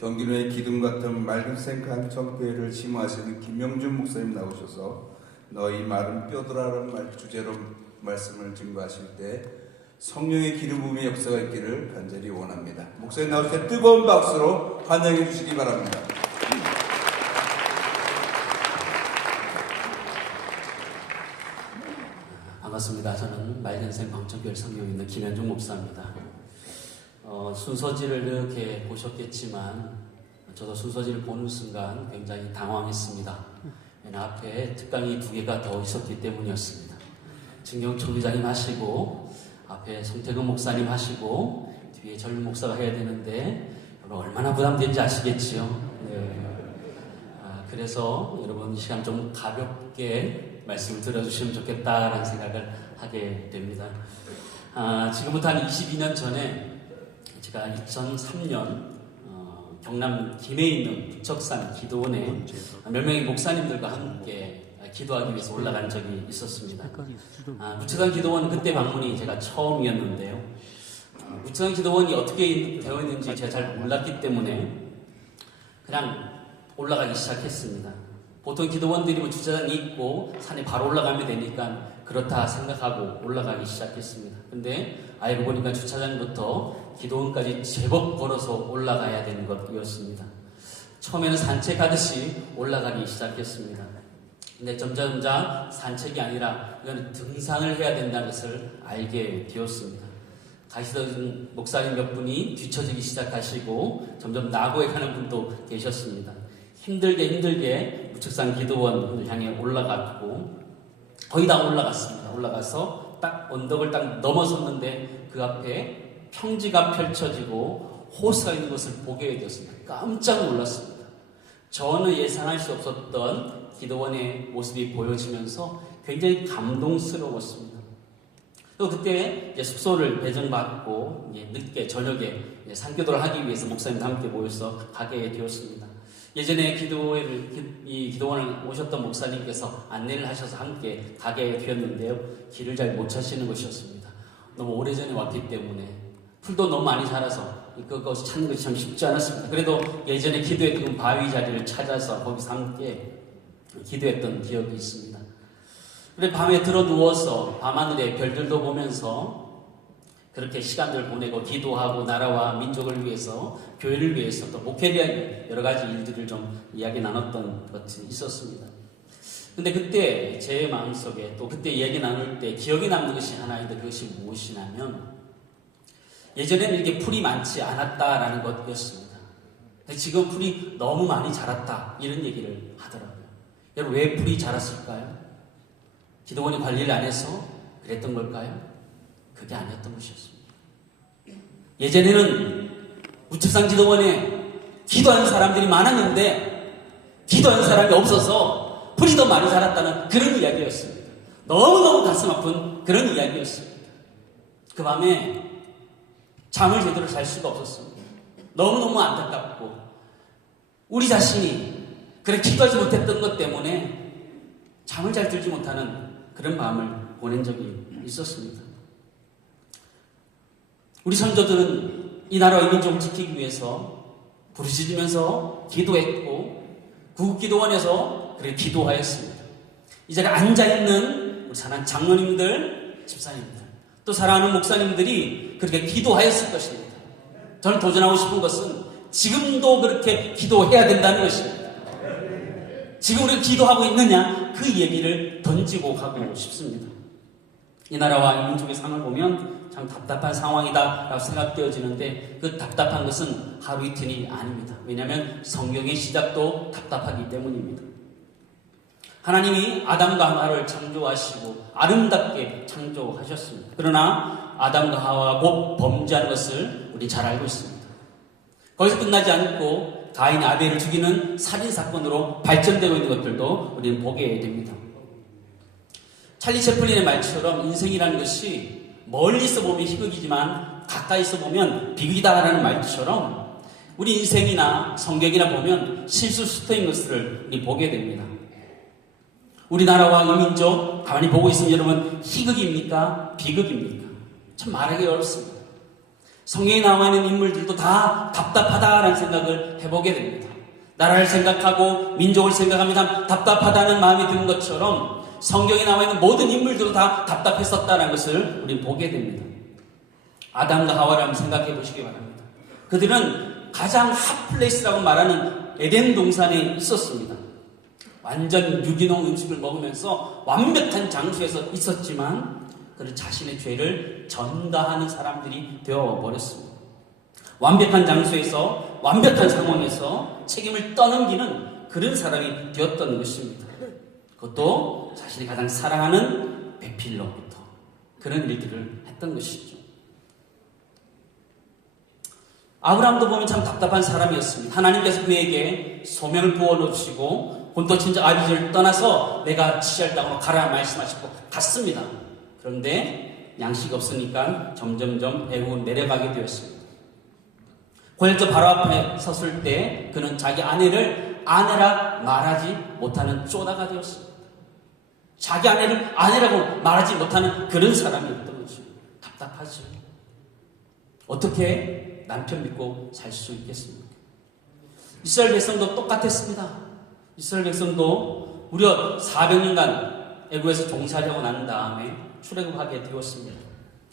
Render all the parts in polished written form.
경기도의 기둥 같은 맑은 생각 정교회를 심호하시는 김영준 목사님 나오셔서 너희 마른 뼈들아라는 주제로 말씀을 증거하실 때 성령의 기름 부음의 역사가 있기를 간절히 원합니다. 목사님 나오실 때 뜨거운 박수로 환영해 주시기 바랍니다. 반갑습니다. 저는 맑은생 광천교회 성경에 있는 김현중 목사입니다. 순서지를 이렇게 보셨겠지만 저도 순서지를 보는 순간 굉장히 당황했습니다. 앞에 특강이 2개가 더 있었기 때문이었습니다. 진경초 기자님 하시고 앞에 송태근 목사님 하시고 뒤에 전륜 목사가 해야 되는데 여러분 얼마나 부담된지 아시겠지요? 네. 그래서 여러분 이 시간 좀 가볍게 말씀을 들어주시면 좋겠다라는 생각을 하게 됩니다. 지금부터 한 22년 전에 제가 2003년 경남 김해에 있는 부척산 기도원에 몇 명의 목사님들과 함께 기도하기 위해서 올라간 적이 있었습니다. 부척산 기도원 그때 방문이 제가 처음이었는데요. 부척산 기도원이 어떻게 되어 있는지 제가 잘 몰랐기 때문에 그냥 올라가기 시작했습니다. 보통 기도원들이 뭐 주차장이 있고 산에 바로 올라가면 되니까 그렇다 생각하고 올라가기 시작했습니다. 근데 알고 보니까 주차장부터 기도원까지 제법 걸어서 올라가야 되는 것이었습니다. 처음에는 산책하듯이 올라가기 시작했습니다. 근데 점점 산책이 아니라 이거는 등산을 해야 된다는 것을 알게 되었습니다. 가시던 목사님 몇 분이 뒤처지기 시작하시고 점점 나고에 가는 분도 계셨습니다. 힘들게 부척산 기도원을 향해 올라갔고 거의 다 올라갔습니다. 올라가서 딱 언덕을 딱 넘어섰는데 그 앞에 평지가 펼쳐지고 호수가 있는 것을 보게 되었습니다. 깜짝 놀랐습니다. 저는 예상할 수 없었던 기도원의 모습이 보여지면서 굉장히 감동스러웠습니다. 또 그때 이제 숙소를 배정받고 늦게 저녁에 산기도를 하기 위해서 목사님과 함께 모여서 가게 되었습니다. 예전에 이 기도원을 오셨던 목사님께서 안내를 하셔서 함께 가게 되었는데요. 길을 잘 못 찾으시는 것이었습니다. 너무 오래전에 왔기 때문에 풀도 너무 많이 자라서 그것을 찾는 것이 참 쉽지 않았습니다. 그래도 예전에 기도했던 바위 자리를 찾아서 거기서 함께 기도했던 기억이 있습니다. 그래 밤에 들어 누워서 밤하늘에 별들도 보면서 그렇게 시간들을 보내고 기도하고 나라와 민족을 위해서 교회를 위해서 또 목회에 대한 여러 가지 일들을 좀 이야기 나눴던 것이 있었습니다. 근데 그때 제 마음속에 또 그때 이야기 나눌 때 기억에 남는 것이 하나 있는데 그것이 무엇이냐면 예전에는 이렇게 풀이 많지 않았다라는 것이었습니다. 근데 지금 풀이 너무 많이 자랐다 이런 얘기를 하더라고요. 여러분 왜 풀이 자랐을까요? 기도원이 관리를 안 해서 그랬던 걸까요? 그게 아니었던 것이었습니다. 예전에는 부척산 기도원에 기도하는 사람들이 많았는데 기도하는 사람이 없어서 풀이 더 많이 자랐다는 그런 이야기였습니다. 너무너무 가슴 아픈 그런 이야기였습니다. 그 밤에 잠을 제대로 잘 수가 없었습니다. 너무너무 안타깝고 우리 자신이 그래 기도하지 못했던 것 때문에 잠을 잘 들지 못하는 그런 마음을 보낸 적이 있었습니다. 우리 선조들은 이 나라와 이 민족을 지키기 위해서 부르짖으면서 기도했고 구국기도원에서 그렇게 기도하였습니다. 이 자리에 앉아있는 우리 사랑하는 장로님들, 집사님들 또 사랑하는 목사님들이 그렇게 기도하였을 것입니다. 저는 도전하고 싶은 것은 지금도 그렇게 기도해야 된다는 것입니다. 지금 우리가 기도하고 있느냐 그 얘기를 던지고 가고 싶습니다. 이 나라와 이 민족의 상을 보면 참 답답한 상황이다 라고 생각되어지는데 그 답답한 것은 하루 이틀이 아닙니다. 왜냐하면 성경의 시작도 답답하기 때문입니다. 하나님이 아담과 하와를 창조하시고 아름답게 창조하셨습니다. 그러나 아담과 하와가 곧 범죄한 것을 우리 잘 알고 있습니다. 거기서 끝나지 않고 가인 아벨을 죽이는 살인사건으로 발전되고 있는 것들도 우리는 보게 됩니다. 찰리 채플린의 말처럼 인생이라는 것이 멀리서 보면 희극이지만 가까이서 보면 비극이다라는 말처럼 우리 인생이나 성경이나 보면 실수 수터인 것을 우리 보게 됩니다. 우리나라와 이 민족 가만히 보고 있으면 여러분 희극입니까? 비극입니까? 참 말하기 어렵습니다. 성경에 나와 있는 인물들도 다 답답하다라는 생각을 해보게 됩니다. 나라를 생각하고 민족을 생각하면 참 답답하다는 마음이 드는 것처럼 성경에 나와 있는 모든 인물들도 다 답답했었다는 것을 우리 보게 됩니다. 아담과 하와를 한번 생각해 보시기 바랍니다. 그들은 가장 핫플레이스라고 말하는 에덴 동산에 있었습니다. 완전 유기농 음식을 먹으면서 완벽한 장소에서 있었지만 그는 자신의 죄를 전가하는 사람들이 되어버렸습니다. 완벽한 장소에서 완벽한 상황에서 책임을 떠넘기는 그런 사람이 되었던 것입니다. 그것도 자신이 가장 사랑하는 배필로부터 그런 일들을 했던 것이죠. 아브라함도 보면 참 답답한 사람이었습니다. 하나님께서 그에게 소명을 부어놓으시고 본토 친자 아비지를 떠나서 내가 지시할 땅으로 가라 말씀하시고 갔습니다. 그런데 양식이 없으니까 점점점 애국 내려가게 되었습니다. 고혈자 바로 앞에 섰을 때 그는 자기 아내를 아내라 말하지 못하는 쪼다가 되었습니다. 자기 아내를 아내라고 말하지 못하는 그런 사람이었던 거죠. 답답하죠. 어떻게 남편 믿고 살 수 있겠습니까? 이스라엘 백성도 똑같았습니다. 이스라엘 백성도 무려 400년간 애국에서 종살이하고 난 다음에 출애굽하게 되었습니다.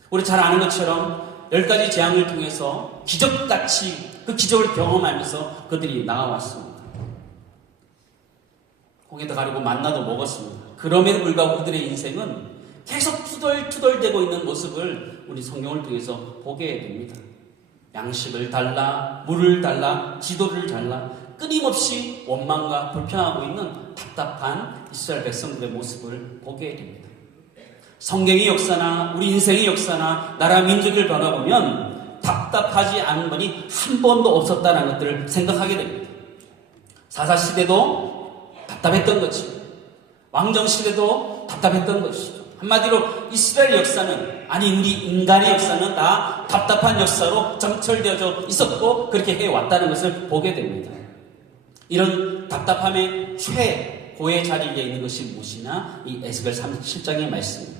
우리 잘 아는 것처럼 10가지 재앙을 통해서 기적같이 그 기적을 경험하면서 그들이 나아왔습니다. 고개도 가리고 만나도 먹었습니다. 그럼에도 불구하고 그들의 인생은 계속 투덜투덜대고 있는 모습을 우리 성경을 통해서 보게 됩니다. 양식을 달라, 물을 달라, 지도를 달라 끊임없이 원망과 불평하고 있는 답답한 이스라엘 백성들의 모습을 보게 됩니다. 성경의 역사나 우리 인생의 역사나 나라 민족을 바라보면 답답하지 않은 분이 한 번도 없었다는 것들을 생각하게 됩니다. 사사시대도 답답했던 것이고 왕정시대도 답답했던 것이죠. 한마디로 이스라엘 역사는 아니 우리 인간의 역사는 다 답답한 역사로 점철되어져 있었고 그렇게 해왔다는 것을 보게 됩니다. 이런 답답함의 최고의 자리에 있는 것이 무엇이냐? 이 에스겔 37장의 말씀입니다.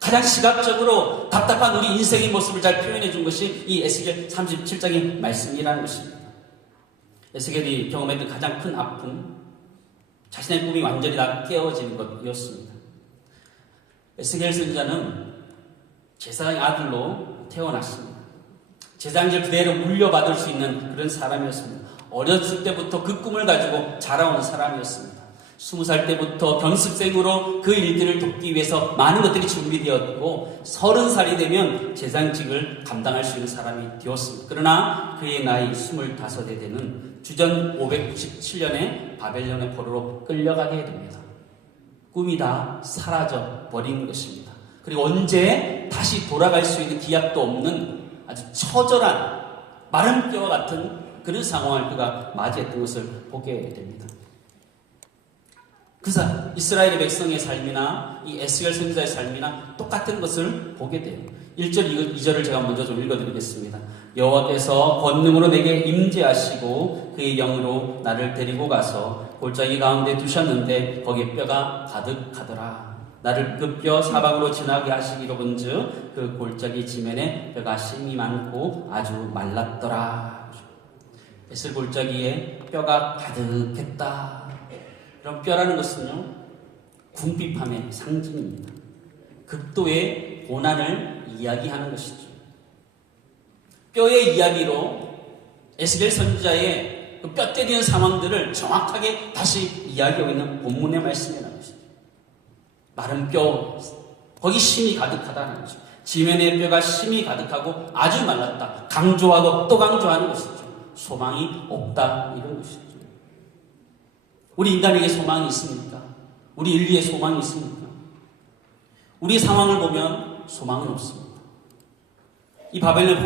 가장 시각적으로 답답한 우리 인생의 모습을 잘 표현해 준 것이 이 에스겔 37장의 말씀이라는 것입니다. 에스겔이 경험했던 가장 큰 아픔, 자신의 꿈이 완전히 다 깨어지는 것이었습니다. 에스겔 선지자는 제사장의 아들로 태어났습니다. 제사장질 그대로 물려받을 수 있는 그런 사람이었습니다. 어렸을 때부터 그 꿈을 가지고 자라온 사람이었습니다. 20살 때부터 견습생으로 그 일들을 돕기 위해서 많은 것들이 준비되었고 30살이 되면 제사장직을 감당할 수 있는 사람이 되었습니다. 그러나 그의 나이 25에 되는 주전 597년에 바벨론의 포로로 끌려가게 됩니다. 꿈이 다 사라져 버린 것입니다. 그리고 언제 다시 돌아갈 수 있는 기약도 없는 아주 처절한 마른 뼈와 같은 그런 상황을 그가 맞이했던 것을 보게 됩니다. 이스라엘의 백성의 삶이나 이 에스겔 선지자의 삶이나 똑같은 것을 보게 돼요. 1절, 2절을 제가 먼저 좀 읽어드리겠습니다. 여호와께서 권능으로 내게 임재하시고 그의 영으로 나를 데리고 가서 골짜기 가운데 두셨는데 거기에 뼈가 가득하더라. 나를 그 뼈 사방으로 지나게 하시기로 본즉 그 골짜기 지면에 뼈가 심이 많고 아주 말랐더라. 에스겔 골짜기에 뼈가 가득했다. 그럼 뼈라는 것은요, 궁핍함의 상징입니다. 극도의 고난을 이야기하는 것이죠. 뼈의 이야기로 에스겔 선지자의 그 뼈 때리는 상황들을 정확하게 다시 이야기하고 있는 본문의 말씀이라는 것이죠. 마른 뼈, 거기 심이 가득하다는 것이죠. 지면의 뼈가 심이 가득하고 아주 말랐다. 강조하고 또 강조하는 것이죠. 소망이 없다, 이런 것이죠. 우리 인간에게 소망이 있습니까? 우리 인류에 소망이 있습니까? 우리 상황을 보면 소망은 없습니다. 이 바벨론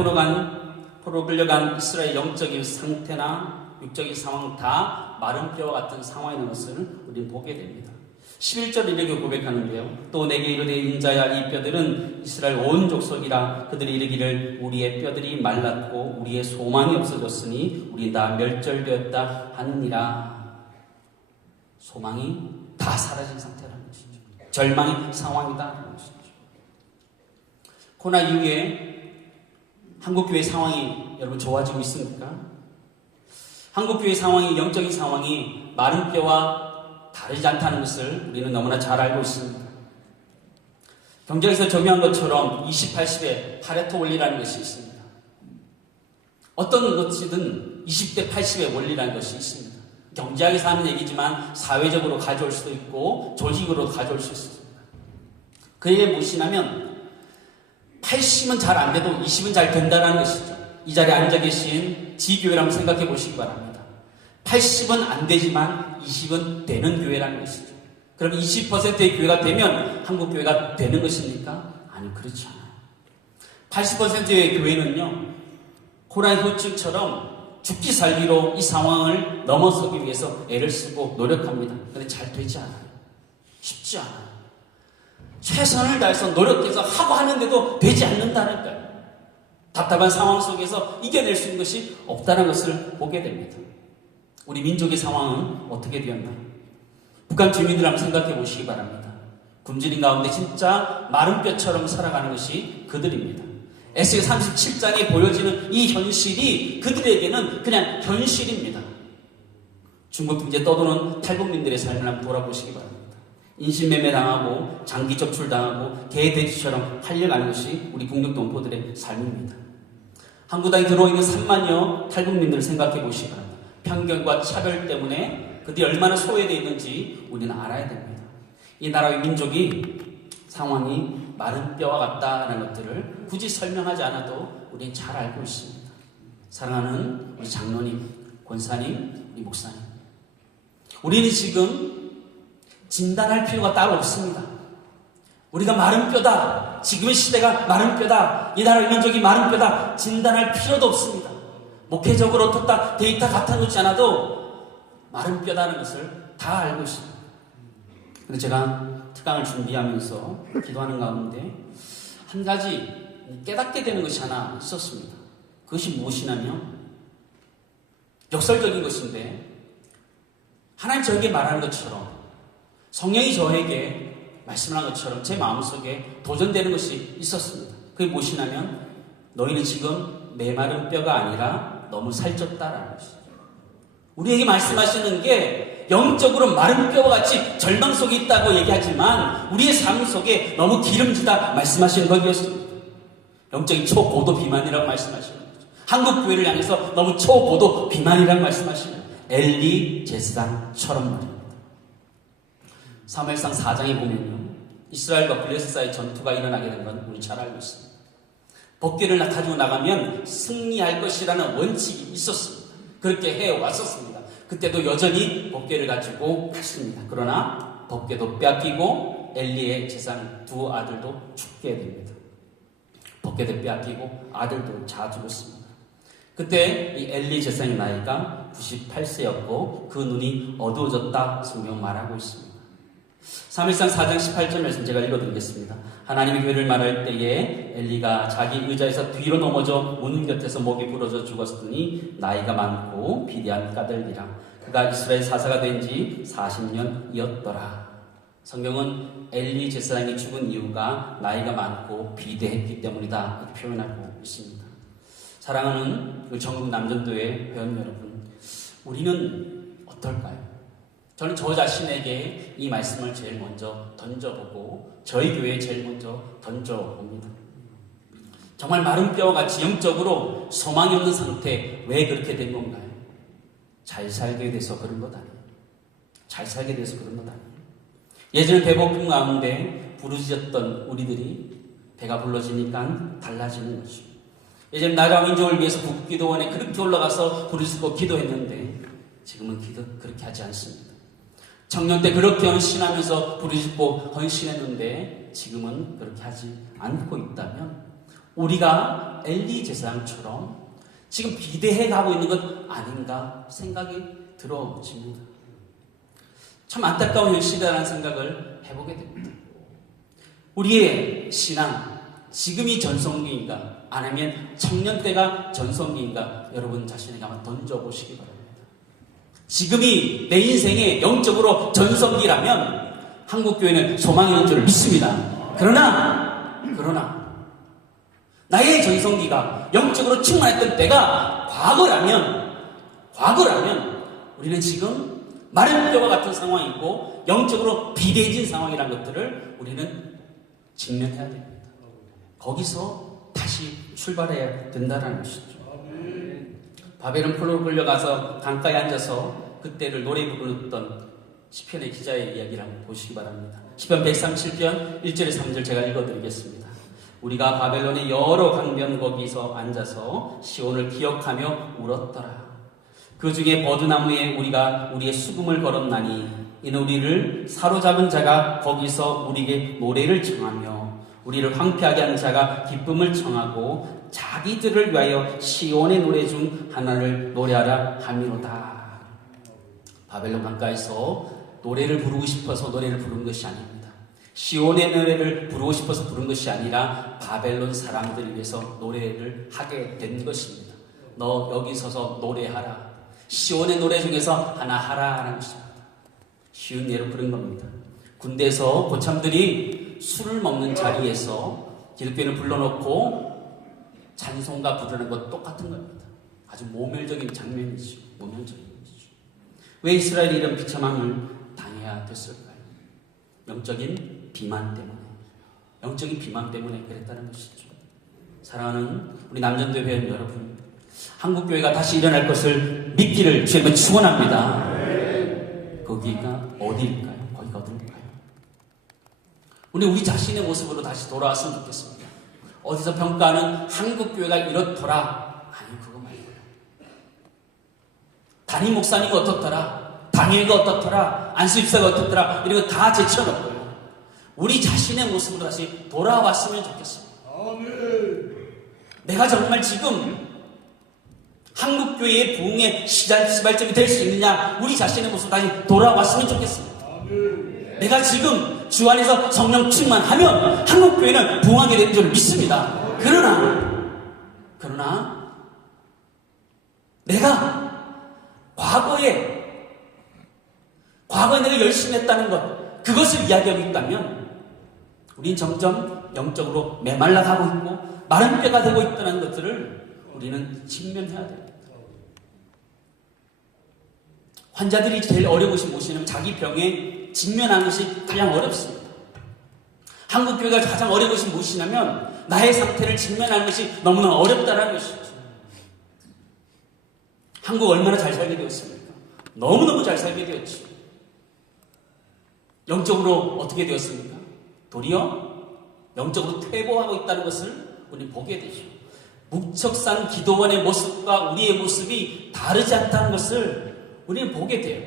포로 끌려간 이스라엘 영적인 상태나 육적인 상황 다 마른 뼈와 같은 상황이 있는 것을 우리는 보게 됩니다. 11절 이렇게 고백하는데요. 또 내게 이르되 인자야 이 뼈들은 이스라엘 온 족속이라. 그들이 이르기를 우리의 뼈들이 말랐고 우리의 소망이 없어졌으니 우리 다 멸절되었다 하느니라. 소망이 다 사라진 상태라는 것이죠. 절망의 상황이다라는 것이죠. 코로나 이후에 한국교회 상황이 여러분 좋아지고 있습니까? 한국교회 상황이, 영적인 상황이 마른 뼈와 다르지 않다는 것을 우리는 너무나 잘 알고 있습니다. 경제에서 정의한 것처럼 20-80의 파레토 원리라는 것이 있습니다. 어떤 것이든 20대 80의 원리라는 것이 있습니다. 경제학에서 하는 얘기지만 사회적으로 가져올 수도 있고 조직으로 가져올 수 있습니다. 그 얘기를 무엇이냐면 80은 잘 안 돼도 20은 잘 된다는 것이죠. 이 자리에 앉아 계신 지교회를 한번 생각해 보시기 바랍니다. 80은 안 되지만 20은 되는 교회라는 것이죠. 그럼 20%의 교회가 되면 한국 교회가 되는 것입니까? 아니, 그렇지 않아요. 80%의 교회는요, 코로나 후증처럼 죽기 살기로 이 상황을 넘어서기 위해서 애를 쓰고 노력합니다. 그런데 잘 되지 않아요. 쉽지 않아요. 최선을 다해서 노력해서 하고 하는데도 되지 않는다니까요. 답답한 상황 속에서 이겨낼 수 있는 것이 없다는 것을 보게 됩니다. 우리 민족의 상황은 어떻게 되었나요? 북한 주민들 한번 생각해 보시기 바랍니다. 굶주린 가운데 진짜 마른 뼈처럼 살아가는 것이 그들입니다. 에스겔 37장에 보여지는 이 현실이 그들에게는 그냥 현실입니다. 중국 등지에 떠도는 탈북민들의 삶을 한번 돌아보시기 바랍니다. 인신매매 당하고 장기 적출 당하고 개돼지처럼 팔려가는 것이 우리 북녘 동포들의 삶입니다. 한국 땅에 들어오는 3만여 탈북민들을 생각해 보시기 바랍니다. 편견과 차별 때문에 그들이 얼마나 소외되어 있는지 우리는 알아야 됩니다. 이 나라의 민족이 상황이 마른 뼈와 같다는 것들을 굳이 설명하지 않아도 우리는 잘 알고 있습니다. 사랑하는 우리 장로님, 권사님, 우리 목사님, 우리는 지금 진단할 필요가 따로 없습니다. 우리가 마른 뼈다, 지금의 시대가 마른 뼈다, 이 나라의 민족이 마른 뼈다 진단할 필요도 없습니다. 목회적으로 어떻다 데이터 갖다 놓지 않아도 마른 뼈다는 것을 다 알고 있습니다. 그런데 제가 특강을 준비하면서 기도하는 가운데 한 가지 깨닫게 되는 것이 하나 있었습니다. 그것이 무엇이냐면 역설적인 것인데 하나님 저에게 말하는 것처럼 성령이 저에게 말씀한 것처럼 제 마음속에 도전되는 것이 있었습니다. 그게 무엇이냐면 너희는 지금 메마른 뼈가 아니라 너무 살쪘다라는 것이죠. 우리에게 말씀하시는 게 영적으로 마른 뼈와 같이 절망 속에 있다고 얘기하지만 우리의 삶 속에 너무 기름지다 말씀하시는 것이었습니다. 영적인 초고도 비만이라고 말씀하시는 거죠. 한국 교회를 향해서 너무 초고도 비만이라고 말씀하시는 엘리 제사장처럼 말입니다. 사무엘상 4장에 보면요, 이스라엘과 블레셋 사이 전투가 일어나게 된 건 우리 잘 알고 있습니다. 법궤를 가지고 나가면 승리할 것이라는 원칙이 있었습니다. 그렇게 해왔었습니다. 그때도 여전히 법궤를 가지고 갔습니다. 그러나 법궤도 빼앗기고 엘리의 제사장 두 아들도 죽게 됩니다. 법궤도 빼앗기고 아들도 다 죽었습니다. 그때 이 엘리 제사장의 나이가 98세였고 그 눈이 어두워졌다 성경 말하고 있습니다. 사무엘상 4장 18절 말씀 제가 읽어드리겠습니다. 하나님의 교회를 말할 때에 엘리가 자기 의자에서 뒤로 넘어져 문 곁에서 목이 부러져 죽었으니 나이가 많고 비대한 까닭이라. 그가 이스라엘 사사가 된 지 40년이었더라. 성경은 엘리 제사장이 죽은 이유가 나이가 많고 비대했기 때문이다 이렇게 표현하고 있습니다. 사랑하는 우리 전국 남전도회 회원 여러분, 우리는 어떨까요? 저는 저 자신에게 이 말씀을 제일 먼저 던져보고 저희 교회에 제일 먼저 던져봅니다. 정말 마른 뼈와 같이 영적으로 소망이 없는 상태, 왜 그렇게 된 건가요? 잘 살게 돼서 그런 것 아니에요. 잘 살게 돼서 그런 것 아니에요. 예전에 배고픈 가운데 부르짖었던 우리들이 배가 불러지니까 달라지는 거죠. 예전 나라와 민족을 위해서 북기도원에 그렇게 올라가서 부르짖고 기도했는데 지금은 그렇게 하지 않습니다. 청년 때 그렇게 헌신하면서 부르짖고 헌신했는데 지금은 그렇게 하지 않고 있다면 우리가 엘리 제사장처럼 지금 비대해 가고 있는 것 아닌가 생각이 들어집니다. 참 안타까운 현실이라는 생각을 해보게 됩니다. 우리의 신앙, 지금이 전성기인가 아니면 청년 때가 전성기인가 여러분 자신에게 한번 던져보시기 바랍니다. 지금이 내 인생의 영적으로 전성기라면 한국교회는 소망이 있는 줄 믿습니다. 그러나 나의 전성기가 영적으로 충만했던 때가 과거라면 우리는 지금 마른 뼈와 같은 상황이고 영적으로 비대해진 상황이라는 것들을 우리는 직면해야 됩니다. 거기서 다시 출발해야 된다는 것이죠. 바벨론 포로로 끌려가서 강가에 앉아서 그때를 노래 부르던 시편의 기자의 이야기를 한번 보시기 바랍니다. 시편 137편 1절에 3절 제가 읽어드리겠습니다. 우리가 바벨론의 여러 강변 거기서 앉아서 시온을 기억하며 울었더라. 그 중에 버드나무에 우리가 우리의 수금을 걸었나니 이는 우리를 사로잡은 자가 거기서 우리에게 노래를 청하며 우리를 황폐하게 한 자가 기쁨을 청하고 자기들을 위하여 시온의 노래 중 하나를 노래하라 함이로다. 바벨론 강가에서 노래를 부르고 싶어서 노래를 부른 것이 아닙니다. 시온의 노래를 부르고 싶어서 부른 것이 아니라 바벨론 사람들을 위해서 노래를 하게 된 것입니다. 너 여기 서서 노래하라. 시온의 노래 중에서 하나 하라라는 것입니다. 쉬운 예로 그런 겁니다. 군대에서 고참들이 술을 먹는 자리에서 기독교인을 불러놓고 찬송가 부르는 것 똑같은 겁니다. 아주 모멸적인 장면이죠. 모멸적인 것이죠. 왜 이스라엘이 이런 비참함을 당해야 됐을까요? 영적인 비만 때문에 그랬다는 것이죠. 사랑하는 우리 남전도 회원 여러분, 한국교회가 다시 일어날 것을 믿기를 주님은 축원합니다. 거기가 어디일까요? 거기가 어디일까요? 우리 자신의 모습으로 다시 돌아왔으면 좋겠습니다. 어디서 평가하는 한국교회가 이렇더라. 아니, 그거 말고요. 담임 목사님이 어떻더라. 당회가 어떻더라. 안수집사가 어떻더라. 이런 거 다 제쳐놓고요. 우리 자신의 모습으로 다시 돌아왔으면 좋겠습니다. 내가 정말 지금 한국교회의 부흥의 시발점이 될 수 있느냐, 우리 자신의 모습으로 다시 돌아왔으면 좋겠습니다. 내가 지금 주 안에서 성령 충만하면 한국교회는 부흥하게 되는 줄 믿습니다. 그러나 내가 과거에 내가 열심히 했다는 것, 그것을 이야기하고 있다면 우린 점점 영적으로 메말라가고 있고 마른 뼈가 되고 있다는 것들을 우리는 직면해야 됩니다. 환자들이 제일 어려운 것이 무엇이냐면 자기 병에 직면하는 것이 가장 어렵습니다. 한국교회가 가장 어려운 것이 무엇이냐면 나의 상태를 직면하는 것이 너무나 어렵다는 것이죠. 한국 얼마나 잘 살게 되었습니까? 너무너무 잘 살게 되었죠. 영적으로 어떻게 되었습니까? 도리어 영적으로 퇴보하고 있다는 것을 우리는 보게 되죠. 묵척산 기도원의 모습과 우리의 모습이 다르지 않다는 것을 우리는 보게 돼요.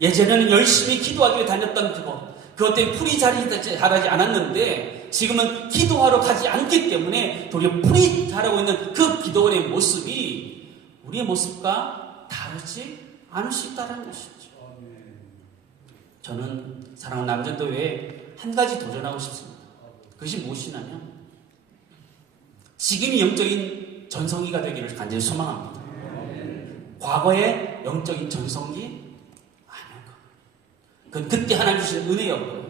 예전에는 열심히 기도하기 위해 다녔던 그것 때문에 풀이 자라지 않았는데 지금은 기도하러 가지 않기 때문에 도리어 풀이 자라고 있는 그 기도원의 모습이 우리의 모습과 다르지 않을 수 있다는 것이죠. 저는 사랑하는 남전도회에 한 가지 도전하고 싶습니다. 그것이 무엇이냐면 지금이 영적인 전성기가 되기를 간절히 소망합니다. 과거의 영적인 전성기 아닐 겁니다. 그건 그때 하나님 주신 은혜였고요.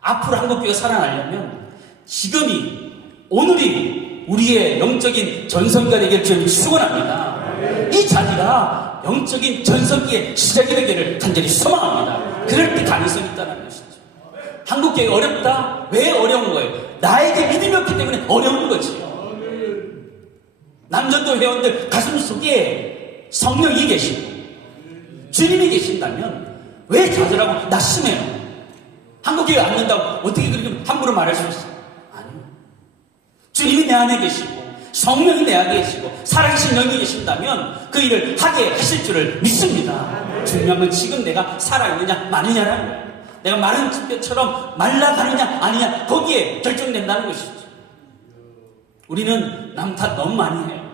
앞으로 한국교회가 살아나려면 지금이 오늘이 우리의 영적인 전성기가 되기를 저는 축원합니다. 이 자리가 영적인 전성기의 시작이 되기를 간절히 소망합니다. 그럴 때 가능성이 있다는 것이죠. 한국교회 어렵다? 왜 어려운 거예요? 나에게 믿음이 없기 때문에 어려운 거지요. 남전도 회원들 가슴 속에 성령이 계시고 주님이 계신다면 왜 좌절하고 낙심해요? 한국교회 안 된다고 어떻게 그렇게 함부로 말할 수 있어요? 아니요. 주님이 내 안에 계시고 성령이 내 안에 계시고 살아계신 영이 계신다면 그 일을 하게 하실 줄을 믿습니다. 중요한 건 지금 내가 살아있느냐 마느냐라는 거예요. 내가 마른 뼈처럼 말라가느냐 아니냐 거기에 결정된다는 것이죠. 우리는 남 탓 너무 많이 해요.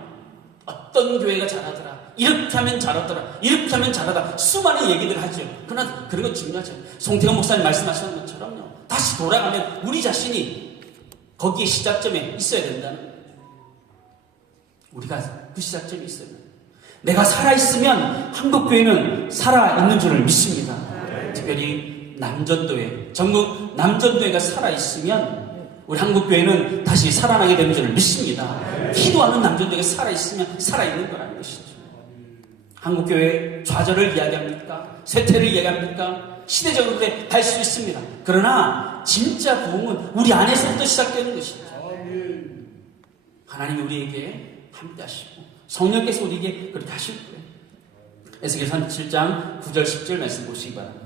어떤 교회가 잘하더라, 이렇게 하면 잘하더라, 이렇게 하면 잘하다, 수많은 얘기들 하죠. 그러나 그런 건 중요하죠. 송태근 목사님 말씀하시는 것처럼요, 다시 돌아가면 우리 자신이 거기에 시작점에 있어야 된다는 거예요. 우리가 그 시작점에 있어야 돼요. 내가 살아있으면 한국교회는 살아있는 줄을 믿습니다. 특별히 남전도회, 전국 남전도회가 살아있으면 우리 한국교회는 다시 살아나게 되는 줄 믿습니다. 기도하는 남존들에게 살아있으면 살아있는 거라는 것이죠. 한국교회 좌절을 이야기합니까? 쇠퇴를 이야기합니까? 시대적으로 갈 수 있습니다. 그러나 진짜 부흥은 우리 안에서부터 시작되는 것이죠. 하나님이 우리에게 함께 하시고 성령께서 우리에게 그렇게 하실 거예요. 에스겔 37장 9절 10절 말씀 보시기 바랍니다.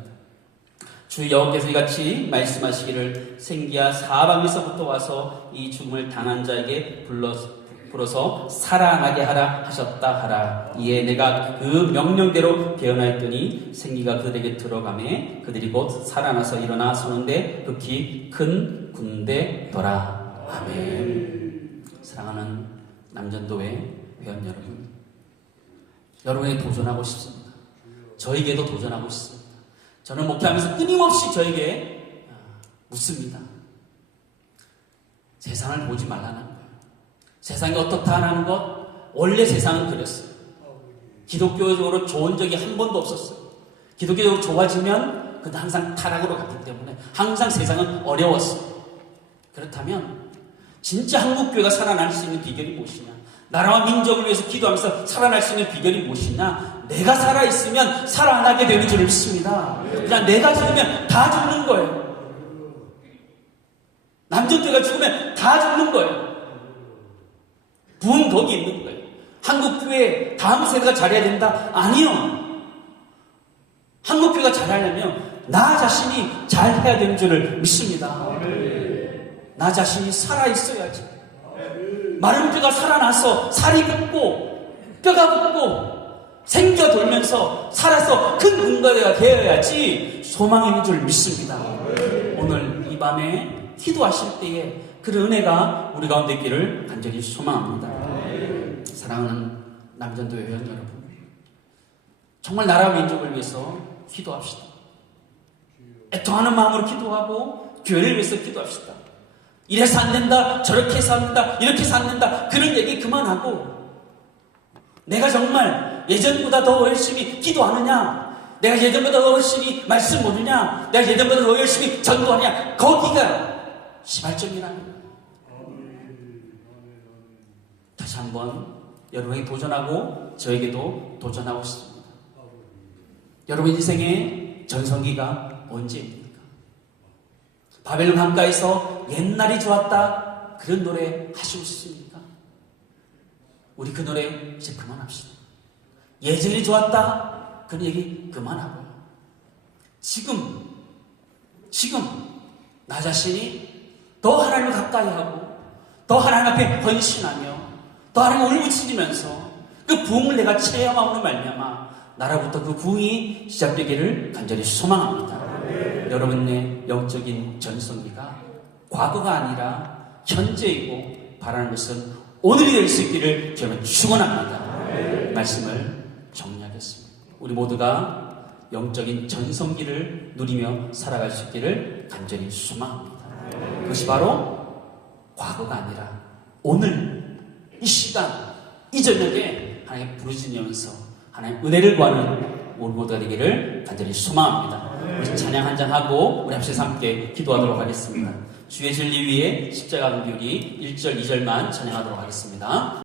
주 여호와께서 이같이 말씀하시기를 생기야 사방에서부터 와서 이 죽음을 당한 자에게 불어서 살아나게 하라 하셨다 하라. 이에 내가 그 명령대로 개헌하였더니 생기가 그들에게 들어가매 그들이 곧 살아나서 일어나 서는데 극히 큰 군대더라. 아멘. 사랑하는 남전도회 회원 여러분, 여러분이 도전하고 싶습니다. 저에게도 도전하고 싶습니다. 저는 목회하면서 끊임없이 저에게 묻습니다. 세상을 보지 말라는 거예요. 세상이 어떻다라는 것, 원래 세상은 그랬어요. 기독교적으로 좋은 적이 한 번도 없었어요. 기독교적으로 좋아지면 그건 항상 타락으로 갔기 때문에 항상 세상은 어려웠어요. 그렇다면 진짜 한국교회가 살아날 수 있는 비결이 무엇이냐? 나라와 민족을 위해서 기도하면서 살아날 수 있는 비결이 무엇이냐? 내가 살아있으면 살아나게 되는 줄 믿습니다. 그냥 내가 죽으면 다 죽는 거예요. 남전교회가 죽으면 다 죽는 거예요. 부흥 거기 있는 거예요. 한국교회 다음 세대가 잘해야 된다? 아니요. 한국교회가 잘하려면 나 자신이 잘해야 되는 줄을 믿습니다. 나 자신이 살아있어야지. 마른 뼈가 살아나서 살이 붙고 뼈가 붙고 생겨 돌면서 살아서 큰 군가대가 되어야지 소망이 있는 줄 믿습니다. 오늘 이 밤에 기도하실 때에 그 은혜가 우리 가운데 있기를 간절히 소망합니다. 사랑하는 남전도회 회원 여러분, 정말 나라와 민족을 위해서 기도합시다. 애통하는 마음으로 기도하고 교회를 위해서 기도합시다. 이래서 안 된다, 저렇게 해서 안 된다, 이렇게 해서 안 된다, 그런 얘기 그만하고 내가 정말 예전보다 더 열심히 기도하느냐, 내가 예전보다 더 열심히 말씀 보느냐, 내가 예전보다 더 열심히 전도하느냐, 거기가 시발점이라는 거예요. 다시 한번 여러분에게 도전하고 저에게도 도전하고 싶습니다. 여러분 인생의 전성기가 언제입니까? 바벨론 강가에서 옛날이 좋았다 그런 노래 하시고 싶습니까? 우리 그 노래 이제 그만합시다. 예전이 좋았다 그런 얘기 그만하고요. 지금 나 자신이 더 하나님을 가까이 하고 더 하나님 앞에 헌신하며 더 하나님을 울부짖으면서 그 부흥을 내가 체험함으로 말미암아 나라부터 그 부흥이 시작되기를 간절히 소망합니다. 여러분의 영적인 전성기가 과거가 아니라 현재이고 바라는 것은 오늘이 될 수 있기를 저는 축원합니다. 말씀을 정리하겠습니다. 우리 모두가 영적인 전성기를 누리며 살아갈 수 있기를 간절히 소망합니다. 그것이 바로 과거가 아니라 오늘 이 시간 이 저녁에 하나님 부르짖으면서 하나님 은혜를 구하는 우리 모두가 되기를 간절히 소망합니다. 우리 찬양 한잔 하고 우리 합시다 함께 기도하도록 하겠습니다. 주의 진리 위에 십자가 긍휼이 1절 2절만 찬양하도록 하겠습니다.